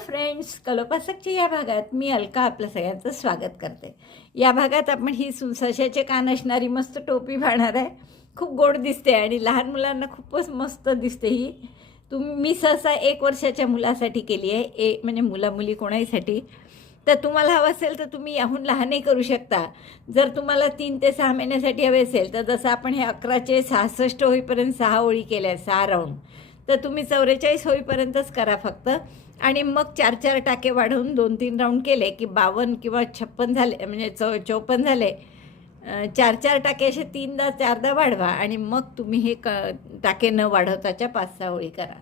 Friends कलोपासकच्या या भागात मी अलका आपलं सगळ्यांचं स्वागत करते. या भागात आपण ही सुसाशाचे कान असणारी मस्त टोपी पाहणार आहे. खूप गोड दिसते आणि लहान मुलांना खूपच मस्त दिसते ही. तुम मी सहसा एक वर्षाच्या मुलासाठी केली आहे. ए म्हणजे मुलामुली कोणाहीसाठी तर तुम्हाला हवं असेल तर तुम्ही याहून लहानही करू शकता. जर तुम्हाला तीन ते सहा महिन्यासाठी हवे असेल तर जसं आपण हे अकराचे सहासष्ट होईपर्यंत सहा ओळी केल्या सहा राऊंड तर तुम्ही चौवेचाळीस होईपर्यंतच करा फक्त. आणि मग चार चार टाके वाढवून दोन तीन राऊंड केले की बावन्न किंवा छप्पन झाले म्हणजे चौ चौपन्न झाले. चार चार टाके असे तीनदा चारदा वाढवा आणि मग तुम्ही हे क टाके न वाढवताच्या पाच सहा ओळी करा.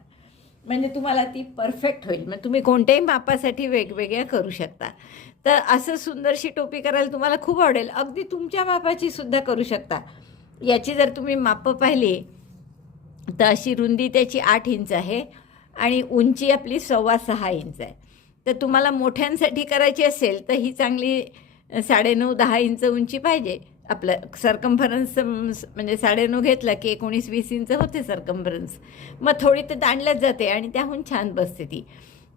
म्हणजे तुम्हाला ती परफेक्ट होईल. मग तुम्ही कोणत्याही मापासाठी वेगवेगळ्या करू शकता. तर असं सुंदरशी टोपी करायला तुम्हाला खूप आवडेल. अगदी तुमच्या मापाची सुद्धा करू शकता. याची जर तुम्ही मापं पाहिली तर अशी रुंदी त्याची आठ इंच आहे. आणि उंची आपली सव्वा सहा इंच आहे. तर तुम्हाला मोठ्यांसाठी करायची असेल तर ही चांगली साडेनऊ दहा इंच उंची पाहिजे. आपलं सरकम्फरन्स म्हणजे साडेनऊ घेतलं की एकोणीस वीस इंच होते सरकम्फरन्स मग थोडी तर दांडल्यात जाते आणि त्याहून छान बसते ती.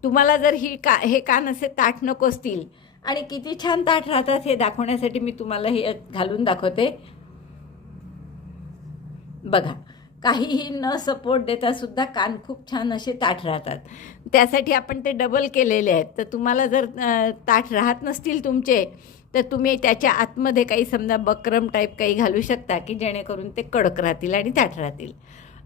तुम्हाला जर ही का हे कान असे ताठ नको असतील आणि किती छान ताठ राहतात हे दाखवण्यासाठी मी तुम्हाला हे घालून दाखवते. बघा काहीही न सपोर्ट देता सुद्धा कान खूप छान असे ताठ राहतात. त्यासाठी आपण ते डबल केलेले आहेत. तर तुम्हाला जर ताठ राहत नसतील तुमचे तर तुम्ही त्याच्या आतमध्ये काही समजा बक्रम टाईप काही घालू शकता की जेणेकरून ते कडक राहतील आणि ताठ राहतील.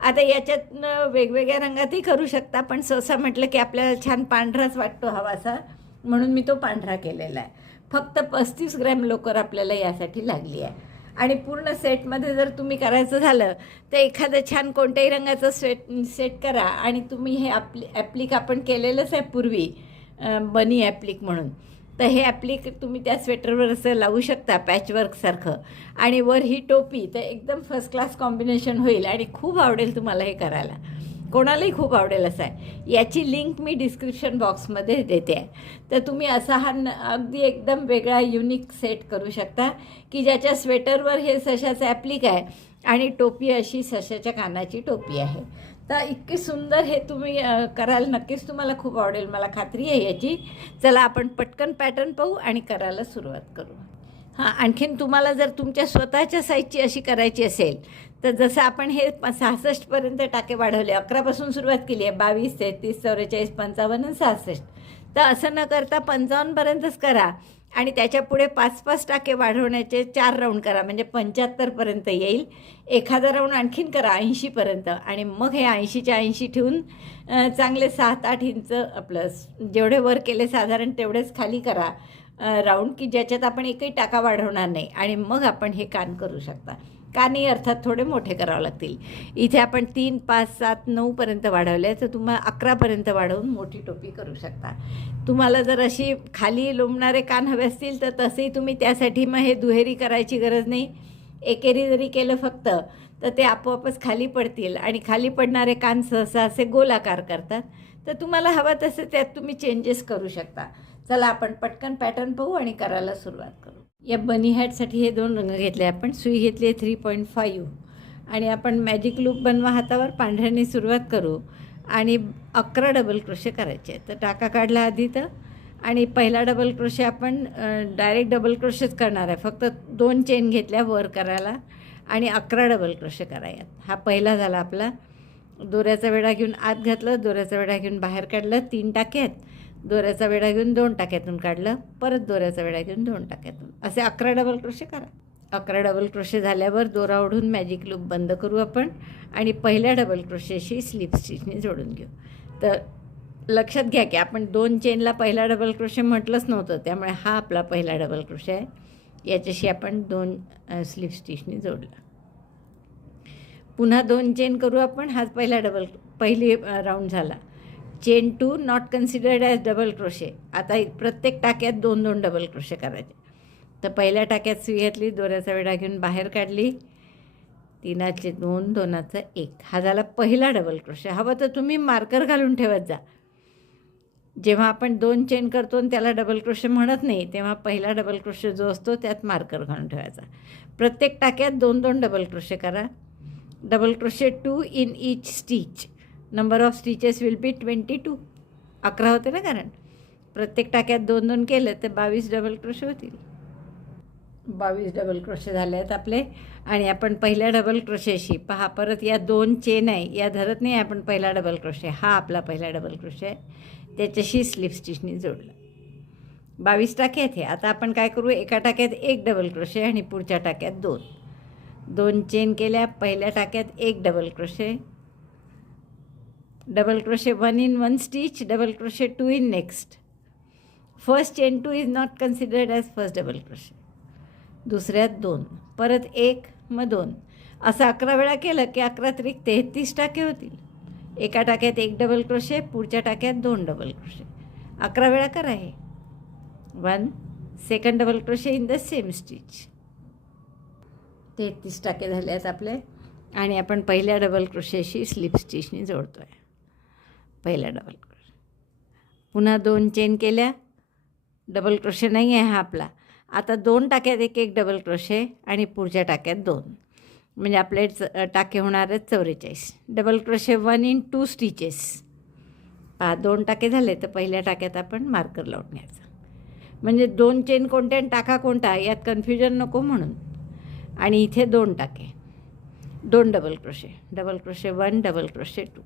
आता याच्यातनं वेगवेगळ्या रंगातही करू शकता पण सहसा म्हटलं की आपल्याला छान पांढराच वाटतो हवासा म्हणून मी तो पांढरा केलेला आहे. फक्त पस्तीस ग्रॅम लोकर आपल्याला यासाठी लागली आहे. आणि पूर्ण सेटमध्ये जर तुम्ही करायचं झालं तर एखादं छान कोणत्याही रंगाचं सेट सेट करा. आणि तुम्ही हे ॲप्लि ॲप्लिक आपण केलेलंच आहे पूर्वी बनी ॲप्लिक म्हणून. तर हे ॲप्लिक तुम्ही त्या स्वेटरवर असं लावू शकता पॅचवर्कसारखं आणि वर ही टोपी तर एकदम फर्स्ट क्लास कॉम्बिनेशन होईल आणि खूप आवडेल तुम्हाला हे करायला. कोणालाही खूप आवडेल असं आहे. याची लिंक मी डिस्क्रिप्शन बॉक्समध्ये देते आहे. तर तुम्ही असा हा न अगदी एकदम वेगळा युनिक सेट करू शकता की ज्याच्या स्वेटरवर हे सशाचं ॲप्लिक आहे आणि टोपी अशी सशाच्या कानाची टोपी आहे. तर इतकी सुंदर हे तुम्ही कराल नक्कीच तुम्हाला खूप आवडेल. मला खात्री आहे याची. चला आपण पटकन पॅटर्न पाहू आणि करायला सुरुवात करू. हां आणखीन तुम्हाला जर तुमच्या स्वतःच्या साईजची अशी करायची असेल तर जसं आपण हे प सहासष्टपर्यंत टाके वाढवले अकरापासून सुरुवात केली आहे बावीस तेहतीस चौवेचाळीस पंचावन्न आणि सहासष्ट. तर असं न करता पंचावन्नपर्यंतच करा आणि त्याच्या पुढे पाच पाच टाके वाढवण्याचे चार राऊंड करा म्हणजे पंच्याहत्तरपर्यंत येईल. एखादा राऊंड आणखीन करा ऐंशीपर्यंत आणि मग हे ऐंशीच्या ऐंशी ठेवून चांगले सात आठ इंच आपलं जेवढे वर केले साधारण तेवढेच खाली करा. राऊंड की ज्याच्यात आपण एकही टाका वाढवणार नाही आणि मग आपण हे कान करू शकता. कानही अर्थात थोडे मोठे करावे लागतील. इथे आपण तीन पाच सात नऊपर्यंत वाढवले तर तुम्हाला अकरापर्यंत वाढवून मोठी टोपी करू शकता. तुम्हाला जर अशी खाली लोंबणारे कान हवे असतील तर तसेही तुम्ही त्यासाठी मग हे दुहेरी करायची गरज नाही. एकेरी जरी केलं फक्त तर ते आपोआपच खाली पडतील आणि खाली पडणारे कान सहसा असे गोलाकार करतात. तर तुम्हाला हवं तसं त्यात तुम्ही चेंजेस करू शकता. चला आपण पटकन पॅटर्न पाहू आणि करायला सुरुवात करू. या बनी हॅटसाठी हे दोन रंग घेतले आपण. सुई घेतली आहे थ्री पॉईंट फाईव्ह आणि आपण मॅजिक लूप बनवा हातावर पांढऱ्याने सुरुवात करू. आणि अकरा डबल क्रोशे करायचे आहेत. तर टाका काढला आधी तर. आणि पहिला डबल क्रोशे आपण डायरेक्ट डबल क्रोशेच करणार आहे. फक्त दोन चेन घेतल्या वर करायला. आणि अकरा डबल क्रोशे करायत हा पहिला झाला आपला. दोऱ्याचा वेढा घेऊन आत घातलं. दोऱ्याचा वेढा घेऊन बाहेर काढलं. तीन टाक्यात दोऱ्याचा वेढा घेऊन दोन टाक्यातून काढलं परत दोऱ्याचा वेढा घेऊन दोन टाक्यातून. असे अकरा डबल क्रोशे करा. अकरा डबल क्रोशे झाल्यावर दोरा ओढून मॅजिक लूप बंद करू आपण आणि पहिल्या डबल क्रोशेशी स्लिप स्टिचने जोडून घेऊ. तर लक्षात घ्या की आपण दोन चेनला पहिला डबल क्रोशे म्हटलंच नव्हतं त्यामुळे हा आपला पहिला डबल क्रोशे आहे. याच्याशी आपण दोन स्लिप स्टिचने जोडला. पुन्हा दोन चेन करू आपण हाच पहिला डबल पहिली राऊंड झाला. Chain two not considered as double crochet आता प्रत्येक टाक्यात दोन दोन डबल क्रोशे करायचे. तर पहिल्या टाक्यात सुई घातली दोऱ्याचा वेढा घेऊन बाहेर काढली. तीनाचे दोन दोनाचा एक. हा झाला पहिला डबल क्रोशे हवं तर तुम्ही मार्कर घालून ठेवत जा. जेव्हा आपण दोन चेन करतो आणि त्याला डबल क्रोशे म्हणत नाही तेव्हा पहिला डबल क्रोशे जो असतो त्यात मार्कर घालून ठेवायचा. प्रत्येक टाक्यात दोन दोन डबल क्रोशे करा. Double crochet two in each stitch number of stitches will be twenty two अकरा होते ना कारण? प्रत्येक टाक्यात दोन दोन केलं तर बावीस डबल क्रोशे होतील. बावीस डबल क्रोशे झाले आहेत आपले. आणि आपण पहिल्या डबल क्रोशेशी पहा परत या दोन चेन आहे या धरत नाही आपण पहिला डबल क्रोशे हा आपला पहिला डबल क्रोशे आहे त्याच्याशी स्लिप स्टिचनी जोडलं. बावीस टाक्यात हे. आता आपण काय करू? एका टाक्यात एक डबल क्रोशे आणि पुढच्या टाक्यात दोन. दोन चेन केल्या पहिल्या टाक्यात एक double crochet double crochet one in one stitch double crochet two in next first chain two is not considered as first double crochet. दुसऱ्यात दोन. परत एक मग दोन. असं अकरा वेळा केलं की अकरा त्रिक तेहतीस टाके होतील. एका टाक्यात एक डबल क्रोशे पुढच्या टाक्यात दोन डबल क्रोशे अकरा वेळा करा हे. One second double crochet in the same stitch तेहतीस टाके झाले आहेत आपले. आणि आपण पहिल्या डबल क्रोशेशी स्लिप स्टिचनी जोडतो आहे पहिला डबल क्रोशे पुन्हा दोन चेन केल्या. डबल क्रोशे नाही आहे हा आपला. आता दोन टाक्यात एक एक डबल क्रोशे आणि पुढच्या टाक्यात दोन. म्हणजे आपले च टाके होणार आहेत चौवेचाळीस. Double crochet one in two stitches पहा दोन टाके झाले तर पहिल्या टाक्यात आपण मार्कर लावून घ्यायचा. म्हणजे दोन चेन कोणत्या आणि टाका कोणता यात कन्फ्युजन नको म्हणून. आणि इथे दोन टाके. दोन double crochet double crochet one double crochet two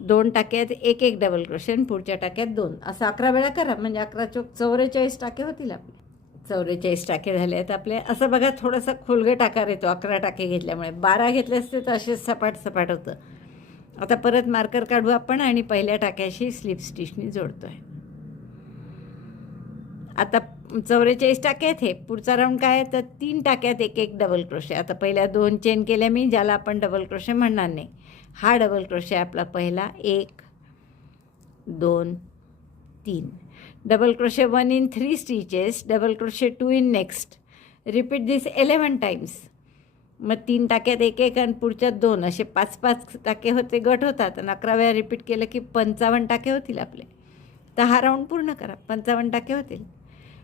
दोन टाक्यात एक एक डबल क्रोशन आणि पुढच्या टाक्यात दोन. असं अकरा वेळा करा. म्हणजे अकरा चौक चौवेचाळीस टाके होतील आपले. चौवेचाळीस टाके झाले आहेत आपले. असं बघा थोडंसं खोलगट आकार येतो अकरा टाके घेतल्यामुळे. बारा घेतले असते तर असे सपाट सपाट होतं. आता परत मार्कर काढू आपण आणि पहिल्या टाक्याशी स्लिप स्टिचनी जोडतो आहे आता चौवेचाळीस टाके आहेत हे. पुढचा राऊंड काय आहे? तर तीन टाक्यात एक एक डबल क्रोशे आता पहिल्या दोन चेन केल्या मी ज्याला आपण डबल क्रोशे म्हणणार नाही. हा डबल क्रोशे आपला पहिला. एक दोन तीन. Double crochet one in three stitches double crochet two in next repeat this eleven times मग तीन टाक्यात एक एक आणि पुढच्यात दोन. असे पाच पाच टाके होते गट होतात. आणि अकरा वेळा रिपीट केलं की पंचावन्न टाके होतील आपले. तर हा राऊंड पूर्ण करा. पंचावन्न टाके होतील.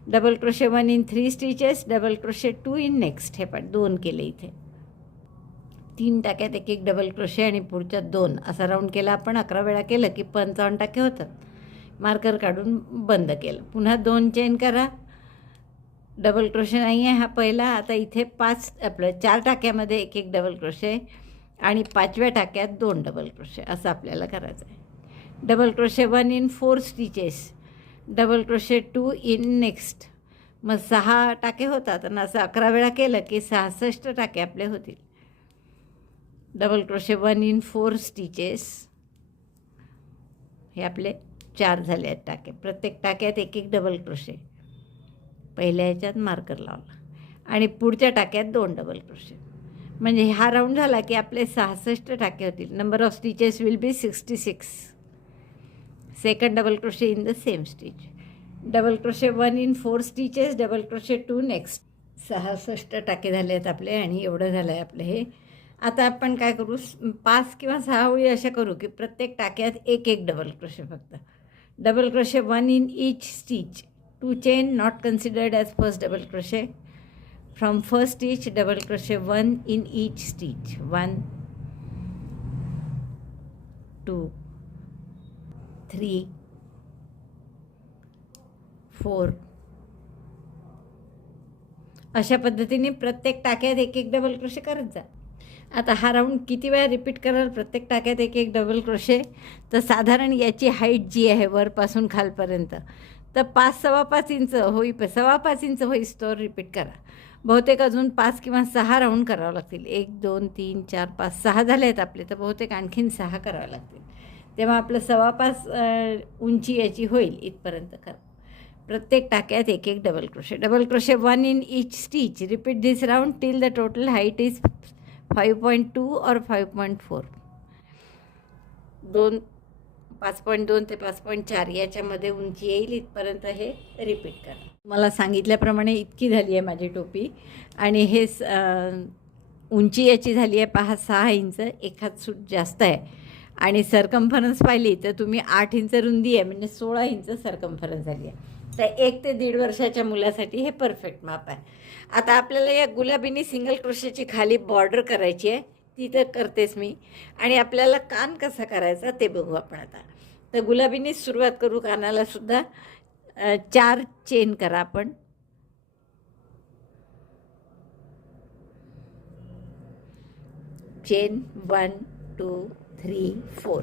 Double crochet one in three stitches double crochet two in next हे पण दोन केले इथे. तीन टाक्यात एक एक डबल क्रोशे आणि पुढच्या दोन. असा राऊंड केला आपण अकरा वेळा केलं की पंचावन्न टाके होतात. मार्कर काढून बंद केलं. पुन्हा दोन चेन करा. डबल क्रोशे नाही आहे हा पहिला. आता इथे पाच आपलं चार टाक्यामध्ये एक एक डबल क्रोशे आणि पाचव्या टाक्यात दोन डबल क्रोशे असं आपल्याला करायचं आहे double crochet one in four stitches double crochet two in next मग सहा टाके होतात. आणि असं अकरा वेळा केलं की सहासष्ट टाके आपले होतील. Double crochet one in four stitches हे आपले चार झाले आहेत टाके. प्रत्येक टाक्यात एक एक डबल क्रोशे पहिल्या ह्याच्यात मार्कर लावला. आणि पुढच्या टाक्यात दोन डबल क्रोशे म्हणजे हा राऊंड झाला की आपले सहासष्ट टाके होतील. Number of stitches will be sixty six second double crochet in the same stitch double crochet one in four stitches double crochet two next सहासष्ट टाके झाले आहेत आपले आणि एवढं झालं आहे आपलं हे आता आपण काय करू? पाच किंवा सहा ओळी अशा करू की प्रत्येक टाक्यात एक एक डबल क्रोशे फक्त. Double crochet one in each stitch two chain not considered as first double crochet from first stitch double crochet one in each stitch one two three four अशा पद्धतीने प्रत्येक टाक्यात एक एक डबल क्रोशे करत जा. आता हा राऊंड किती वेळा रिपीट कराल प्रत्येक टाक्यात एक एक डबल क्रोशे तर साधारण याची हाईट जी आहे वरपासून खालपर्यंत. तर पाच सव्वा पाच इंच होई सव्वा पाच इंच होईस्तोवर रिपीट करा. बहुतेक अजून पाच किंवा सहा राऊंड करावं लागतील. एक दोन तीन चार पाच सहा झाले आहेत आपले तर बहुतेक आणखीन सहा करावे लागतील. तेव्हा आपलं सव्वा पाच उंची याची होईल इथपर्यंत करा. प्रत्येक टाक्यात एक एक double crochet double crochet one in each stitch repeat this round till the total height is five point two और फाईव्ह पॉईंट फोर. दोन पाच पॉईंट दोन ते पाच पॉईंट चार याच्यामध्ये उंची येईल इथपर्यंत हे रिपीट करा. मला सांगितल्याप्रमाणे इतकी झाली आहे माझी टोपी आणि हे स- उंची याची झाली आहे पहा सहा इंच एखाद सूट जास्त आहे. आणि सरकम्फरन्स पाहिली तर तुम्ही आठ इंच रुंदी आहे म्हणजे सोळा इंच सरकम्फरन्स झाली आहे. तर एक ते दीड वर्षाच्या मुलासाठी हे परफेक्ट माप आहे. आता आपल्याला या गुलाबीनी सिंगल क्रोशेची खाली बॉर्डर करायची आहे. ती तर करतेच मी. आणि आपल्याला कान कसा करायचा ते बघू आपण आता. तर गुलाबीनेच सुरुवात करू कानाला सुद्धा. चार चेन करा आपण. Chain one two three four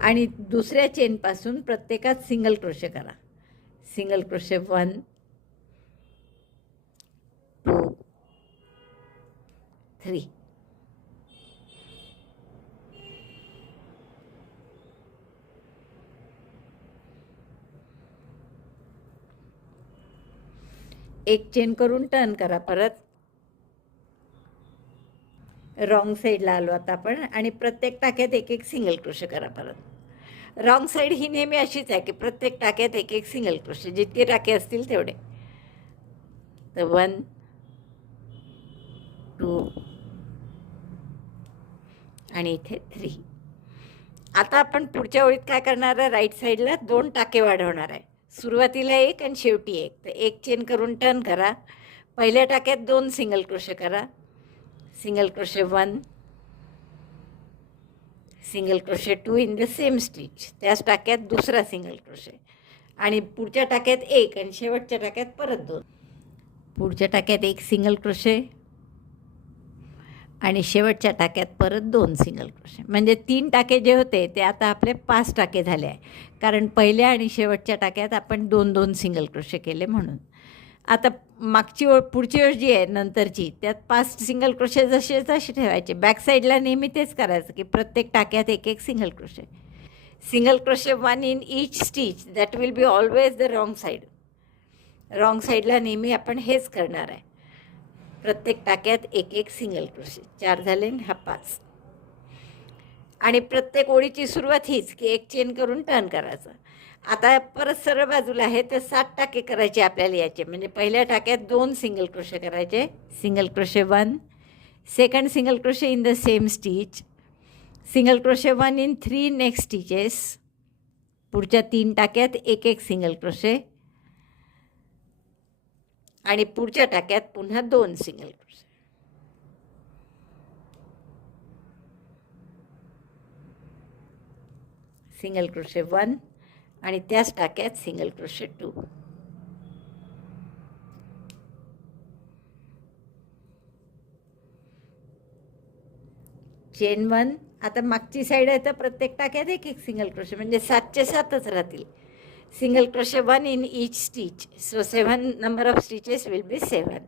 आणि दुसऱ्या चेनपासून प्रत्येकात सिंगल क्रोशे करा. Single crochet one two three. एक चेन करून टर्न करा परत. रॉंग साईडला आलो आता आपण आणि प्रत्येक टाक्यात एक एक सिंगल क्रोशे करा परत. रॉंग साईड ही नेहमी अशीच आहे की प्रत्येक टाक्यात एक एक सिंगल क्रोशे जितके टाके असतील तेवढे. तर वन टू आणि इथे थ्री आता आपण पुढच्या ओळीत काय करणार आहे? राईट साईडला दोन टाके वाढवणार आहे. सुरुवातीला एक आणि शेवटी एक. तर एक चेन करून टर्न करा. पहिल्या टाक्यात दोन सिंगल क्रोशे करा. Single crochet one single crochet two in the same stitch त्याच टाक्यात दुसरा सिंगल क्रोशे आणि पुढच्या टाक्यात एक आणि शेवटच्या टाक्यात परत दोन. पुढच्या टाक्यात एक सिंगल क्रोशे आणि शेवटच्या टाक्यात परत दोन सिंगल क्रोशे म्हणजे तीन टाके जे होते ते आता आपले पाच टाके झाले आहे कारण पहिल्या आणि शेवटच्या टाक्यात आपण दोन दोन सिंगल क्रोशे केले म्हणून. आता मागची ओळ पुढची ओळ जी आहे नंतरची त्यात पाच सिंगल क्रोशे जसे तसे ठेवायचे. बॅक साईडला नेहमी तेच करायचं की प्रत्येक टाक्यात एक एक single crochet single crochet one in each stitch that will be always the wrong side wrong साईडला नेहमी आपण हेच करणार आहे. प्रत्येक टाक्यात एक एक सिंगल क्रोशे चार झाले हा पाच. आणि प्रत्येक ओळीची सुरुवात हीच की एक चेन करून टर्न करायचं. आता परत सरळ बाजूला आहे तर सात टाके करायचे आपल्याला याचे. म्हणजे पहिल्या टाक्यात दोन सिंगल क्रोशे करायचे. Single crochet one second single crochet in the same stitch single crochet one in three next stitches पुढच्या तीन टाक्यात एक एक सिंगल क्रोशे आणि पुढच्या टाक्यात पुन्हा दोन single crochet single crochet one आणि त्याच टाक्यात single crochet two chain one आता मागची साईड आहे तर प्रत्येक टाक्यात एक एक सिंगल क्रोशे म्हणजे सातचे सातच राहतील. Single crochet one in each stitch. So seven number of stitches will be seven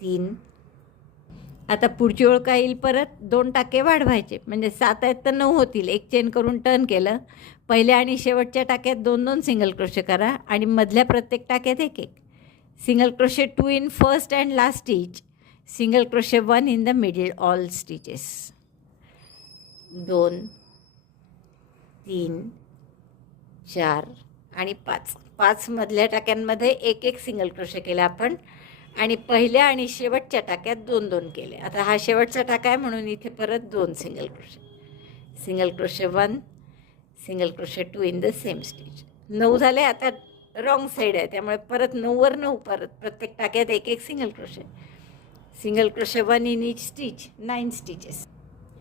तीन आता पुढची ओळ काय येईल परत. दोन टाके वाढवायचे. म्हणजे सात आहेत तर नऊ होतील. एक चेन करून टर्न केलं. पहिल्या आणि शेवटच्या टाक्यात दोन दोन सिंगल क्रोशे करा. आणि मधल्या प्रत्येक टाक्यात एक एक. Single crochet two in first and last stitch single crochet one in the middle all stitches दोन तीन चार आणि पाच. पाच मधल्या टाक्यांमध्ये एक एक सिंगल क्रोशे केला आपण. आणि पहिल्या आणि शेवटच्या टाक्यात दोन दोन केले. आता हा शेवटचा टाका आहे म्हणून इथे परत दोन single crochet single crochet one single crochet two in the same stitch नऊ झाले आता रॉंग साईड आहे. त्यामुळे परत नऊवर नऊ परत प्रत्येक टाक्यात एक एक single crochet single crochet one in each stitch nine stitches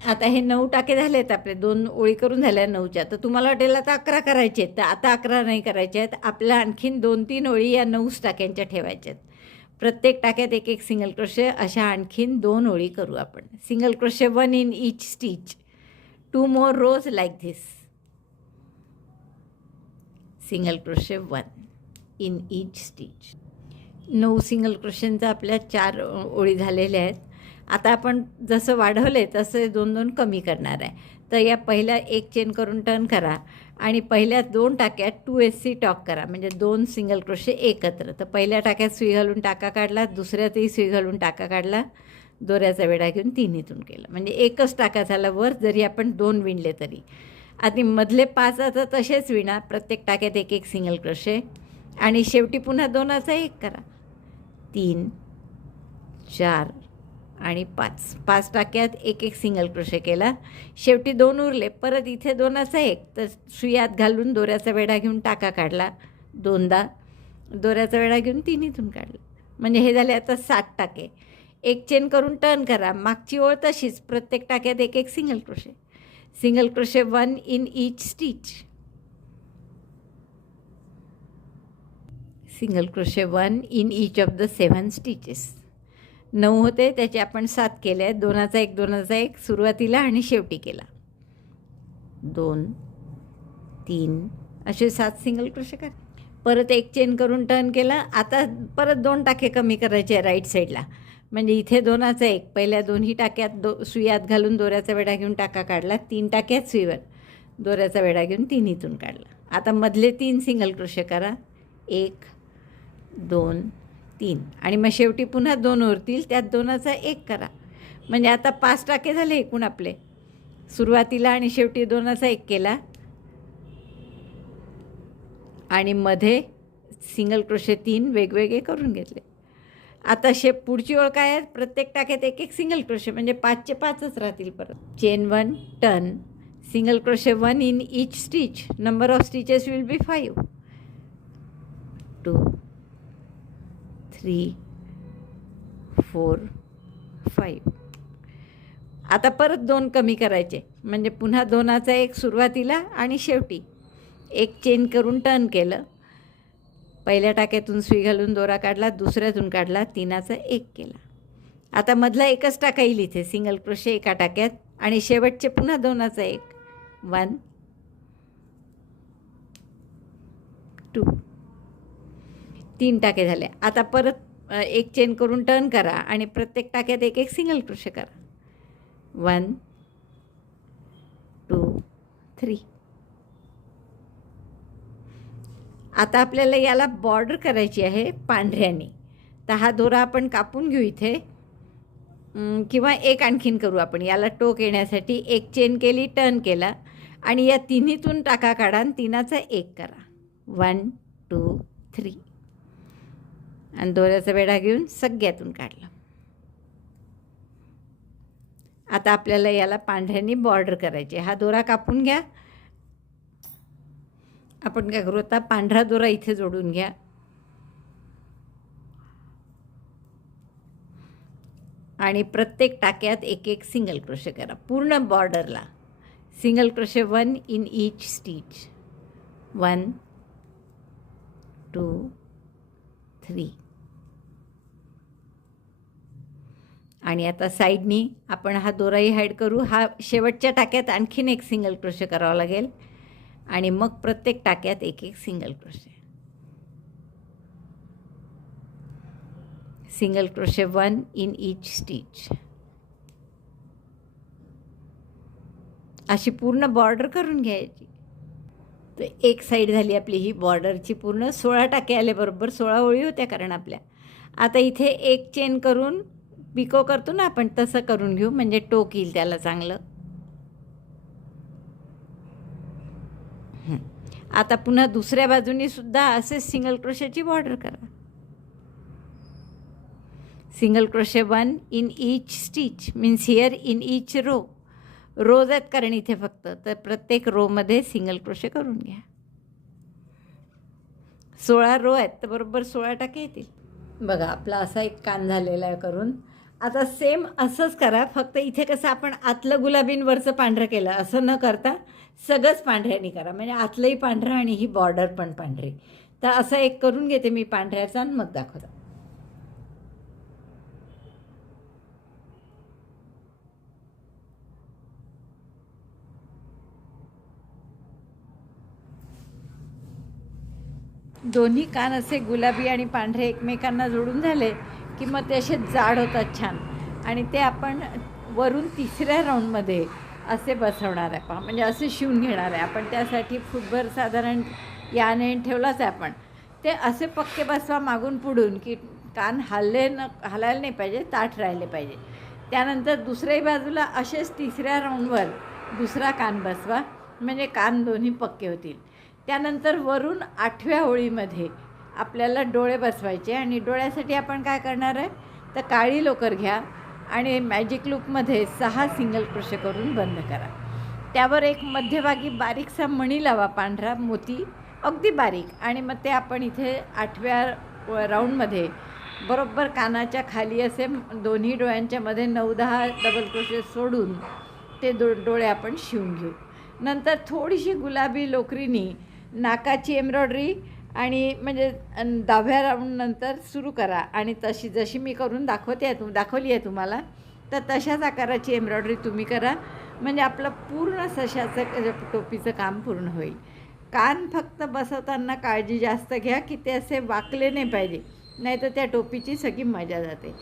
आता हे नऊ टाके झाले आहेत आपले दोन ओळी करून झाल्या नऊच्या. तर तुम्हाला वाटेल आता अकरा करायचे आहेत. तर आता अकरा नाही करायचे आहेत. आपल्या आणखीन दोन तीन ओळी या नऊच टाक्यांच्या ठेवायच्या आहेत. प्रत्येक टाक्यात एक एक सिंगल क्रोशे अशा आणखीन दोन ओळी करू आपण. Single crochet one in each stitch two more rows like this single crochet one in each stitch नऊ सिंगल क्रोशेंचा आपल्या चार ओळी झालेल्या आहेत. आता आपण जसं वाढवले तसे दोन दोन कमी करणार आहे. तर या पहिल्या एक चेन करून टर्न करा आणि पहिल्या दोन टाक्यात टू एस सी टॉक करा. म्हणजे दोन सिंगल क्रोशे एकत्र. तर पहिल्या टाक्यात सुई घालून टाका काढला दुसऱ्यातही सुई घालून टाका काढला. दोऱ्याचा वेढा घेऊन तिन्हीतून केलं. म्हणजे एकच टाका झाला वर जरी आपण दोन विणले तरी. आधी मधले पाच आता तसेच विणा. प्रत्येक टाक्यात एक एक सिंगल क्रोशे आणि शेवटी पुन्हा दोनाचा एक करा. तीन चार आणि पाच. पाच टाक्यात एक एक सिंगल क्रोशे केला. शेवटी दोन उरले. परत इथे दोनाचा एक. तर सुयात घालून दोऱ्याचा वेढा घेऊन टाका काढला. दोनदा. दोऱ्याचा वेढा घेऊन तिन्हीतून काढला. म्हणजे हे झाले आता सात टाके. एक चेन करून टर्न करा. मागची ओळ तशीच. प्रत्येक टाक्यात एक एक single crochet single crochet one in each stitch single crochet one in each of the seven stitches नऊ होते त्याचे आपण सात केले. आहेत दोनाचा एक दोनाचा एक सुरुवातीला आणि शेवटी केला. दोन तीन असे सात सिंगल क्रोशे कर परत एक चेन करून टर्न केला. आता परत दोन टाके कमी करायचे राईट साईडला म्हणजे इथे दोनाचा एक पहिल्या दोन्ही टाक्यात दो सुयात घालून दोऱ्याचा वेढा घेऊन टाका काढला. तीन टाक्यात सुईवर दोऱ्याचा वेढा घेऊन तिन्हीतून काढला. आता मधले तीन सिंगल क्रोशे करा एक दोन तीन. आणि मग शेवटी पुन्हा दोन उरतील त्यात दोनाचा एक करा. म्हणजे आता पाच टाके झाले एकूण आपले. सुरुवातीला आणि शेवटी दोनाचा एक केला. आणि मध्ये सिंगल क्रोशे तीन वेगवेगळे करून घेतले. आता शे पुढची ओळ काय आहे? प्रत्येक टाक्यात एक एक सिंगल क्रोशे म्हणजे पाचचे पाचच राहतील परत. Chain one turn single crochet one in each stitch number of stitches will be five two three four five आता परत दोन कमी करायचे. म्हणजे पुन्हा दोनाचा एक सुरुवातीला आणि शेवटी. एक चेन करून टर्न केलं. पहिल्या टाक्यातून सुई घालून दोरा काढला दुसऱ्यातून काढला तिनाचा एक केला. आता मधला एकच टाका येईल इथे. सिंगल क्रोशे एका टाक्यात. आणि शेवटचे पुन्हा दोनाचा एक. वन टू तीन टाके झाले. आता परत एक चेन करून टर्न करा आणि प्रत्येक टाक्यात एक एक सिंगल क्रोशे करा. वन टू थ्री आता आपल्याला याला बॉर्डर करायची आहे पांढऱ्याने. तर हा दोरा आपण कापून घेऊ इथे. किंवा एक आणखीन करू आपण. याला टोक येण्यासाठी एक चेन केली टर्न केला. आणि या तिन्हीतून टाका काढा आणि तिनाचा एक करा. वन टू थ्री आणि दोऱ्याचा वेढा घेऊन सगळ्यातून काढला. आता आपल्याला याला पांढऱ्यानी बॉर्डर करायची. हा दोरा कापून घ्या. आपण काय करू आता पांढरा दोरा इथे जोडून घ्या. आणि प्रत्येक टाक्यात एक एक सिंगल क्रोशे करा. पूर्ण बॉर्डरला single crochet one in each stitch one two three आणि आता साईडनी आपण हा दोराही हाईड करू. हा शेवटच्या टाक्यात आणखीन एक सिंगल क्रोशे करावा लागेल. आणि मग प्रत्येक टाक्यात एक एक single crochet single crochet one in each stitch अशी पूर्ण बॉर्डर करून घ्यायची. तर एक साईड झाली आपली ही बॉर्डरची पूर्ण सोळा टाके आले बरोबर सोळा ओळी होत्या कारण आपल्या. आता इथे एक चेन करून पिको करतो ना आपण तसं करून घेऊ म्हणजे टोक येईल त्याला चांगलं. आता पुन्हा दुसऱ्या बाजूनी सुद्धा असे सिंगल क्रोशेची बॉर्डर करा. Single crochet one in each stitch means here in each row rows आहेत कारण इथे फक्त तर प्रत्येक रोमध्ये सिंगल क्रोशे करून घ्या. सोळा रो आहेत तर बरोबर सोळा टाके येतील. बघा आपला असा एक कान झालेला आहे करून. आता सेम असंच करा. फक्त इथे कसं आपण आतलं गुलाबींवरचं पांढरं केलं. असं न करता सगळंच पांढऱ्याने करा. म्हणजे आतलंही पांढरं आणि ही बॉर्डर पण पांढरी. तर असं एक करून घेते मी पांढऱ्याचा आणि मग दाखवता. दोन्ही कान असे गुलाबी आणि पांढरे एकमेकांना जोडून झाले. की मग ते असे जाड होतात छान. आणि ते आपण वरून तिसऱ्या राऊंडमध्ये असे बसवणार आहे पहा. म्हणजे असे शिवून घेणार आहे. आपण त्यासाठी फुटभर साधारण याने ठेवलाच आहे आपण. ते असे पक्के बसवा मागून पुढून की कान हल्ले न हलायला नाही पाहिजे ताठ राहिले पाहिजे. त्यानंतर दुसऱ्याही बाजूला असेच तिसऱ्या राऊंडवर दुसरा कान बसवा. म्हणजे कान दोन्ही पक्के होतील. त्यानंतर वरून आठव्या ओळीमध्ये आपल्याला डोळे बसवायचे आणि डोळ्यासाठी आपण काय करणार आहे? तर काळी लोकर घ्या आणि मॅजिक लूपमध्ये सहा सिंगल क्रोशे करून बंद करा. त्यावर एक मध्यभागी बारीकसा मणी लावा पांढरा मोती अगदी बारीक. आणि मग ते आपण इथे आठव्या राऊंडमध्ये बरोबर कानाच्या खाली असे दोन्ही डोळ्यांच्या मध्ये नऊ दहा डबल क्रोशे सोडून ते दो डोळे आपण शिवून घेऊ. नंतर थोडीशी गुलाबी लोकरीनी नाकाची एम्ब्रॉयडरी आणि म्हणजे दहाव्या राऊंडनंतर सुरू करा. आणि तशी जशी मी करून दाखवते आहे तुम दाखवली आहे तुम्हाला तर तशाच आकाराची एम्ब्रॉयडरी तुम्ही करा. म्हणजे आपलं पूर्ण सशाचं म्हणजे टोपीचं काम पूर्ण होईल. कान फक्त बसवताना काळजी जास्त घ्या की ते असे वाकले नाही पाहिजे. नाही तर त्या टोपीची सगळी मजा जाते.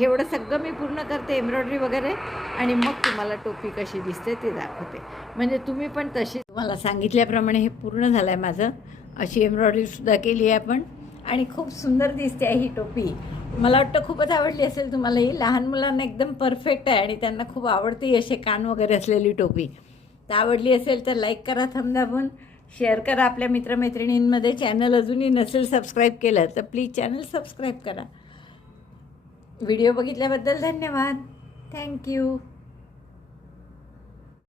एवढं सगळं मी पूर्ण करते एम्ब्रॉयडरी वगैरे आणि मग तुम्हाला टोपी कशी दिसते ते दाखवते. म्हणजे तुम्ही पण तशी तुम्हाला सांगितल्याप्रमाणे हे पूर्ण झालं आहे माझं. अशी एम्ब्रॉयडरीसुद्धा केली आहे आपण. आणि खूप सुंदर दिसते आहे ही टोपी. मला वाटतं खूपच आवडली असेल तुम्हाला ही. लहान मुलांना एकदम परफेक्ट आहे आणि त्यांना खूप आवडते असे कान वगैरे असलेली टोपी. तर आवडली असेल तर लाईक करा थंब दाबून शेअर करा आपल्या मित्रमैत्रिणींमध्ये. चॅनल अजूनही नसेल सबस्क्राईब केलं तर प्लीज चॅनल सबस्क्राईब करा. व्हिडिओ बघितल्याबद्दल धन्यवाद. Thank you